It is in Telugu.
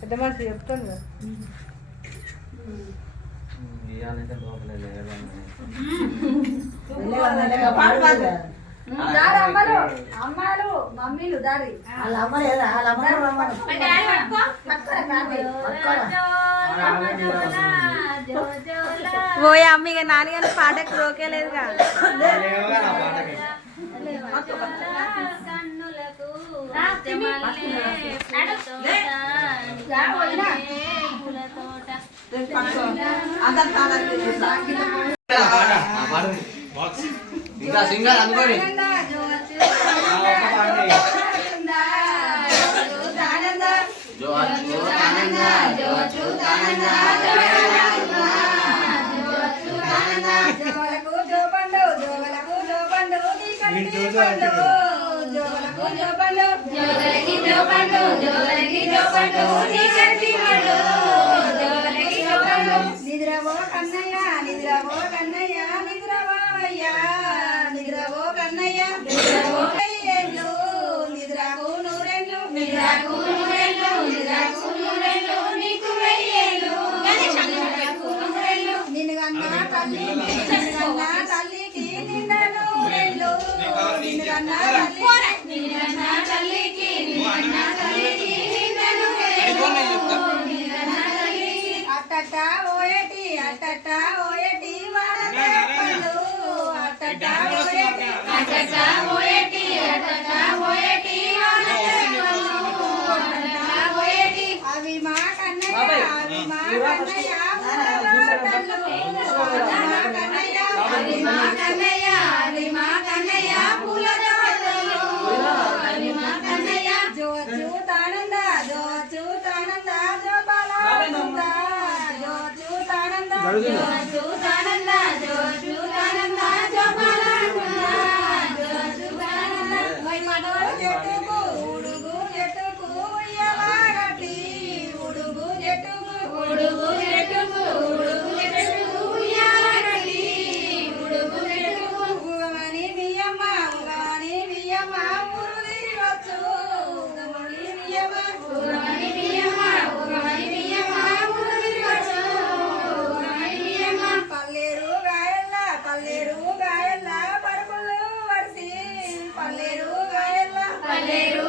పెద్ద మనిషి చెప్తాను కదా అమ్మాయిలు మమ్మీలు దారి పోయే అమ్మ ఇక నాన్నగారి పాటకు రోకేలేదుగా ఇంకా సింగర్ అనుకోని నిద్రవో కన్నయ్య నిద్రవో కన్నయ్య నిద్రవోయ్యా నిద్రవో కన్నయ్య నిద్రకు నూరెళ్ళు నిద్రకు నూరెళ్ళు నిద్రకు నూరెళ్ళు నీకు వెయ్యేళ్ళు నిన్ను కన్నా తల్లి నిన్ను కన్నా తల్లికి నిండా నూరెళ్ళు నిన్ను కన్నా తల్లికి నిన్ను కన్నా తల్లికి నిండా నూరెళ్ళు అట్టట ఓయటి అట్టట ఓయటి వాడపండు అట్టట ఓయటి అట్టట ఓయటి అట్టట ఓయటి వాడపండు అట్టట ఓయటి అవి మా కన్నయ్య అవి మా కన్నయ్య అవి మా కన్నయ్య అవి మా కన్నయ్య పూల తోటలు అవి మా కన్నయ్య జో చూతానంద జో చూతానంద జో బాలానంద జో చూతానంద జో చూతానంద జో చూతానంద జో బాలానంద జో చూతానంద ఓయ్ మనోడు చెట్టుకు ఉడుగు చెట్టుకు ఉయ్యాలగట్టి ఉడుగు చెట్టుకు ఉడుగు చెట్టుకు ఉడుగు చెట్టుకు ఉయ్యాలగట్టి ఉడుగు చెట్టుకు ఉగమని బియ్యమ్మ ఉగమని బియ్యమ్మ ఊరు తిరగచ్చు ఉగమని బియ్యమ్మ ఉగమని బియ్యమ్మ ఉగమని బియ్యమ్మ ఊరు తిరగచ్చు ఉగమని బియ్యమ్మ పల్లేరు గాయల్ల పరుపులు వరిసి పల్లేరు గాయల్ల పల్లేరు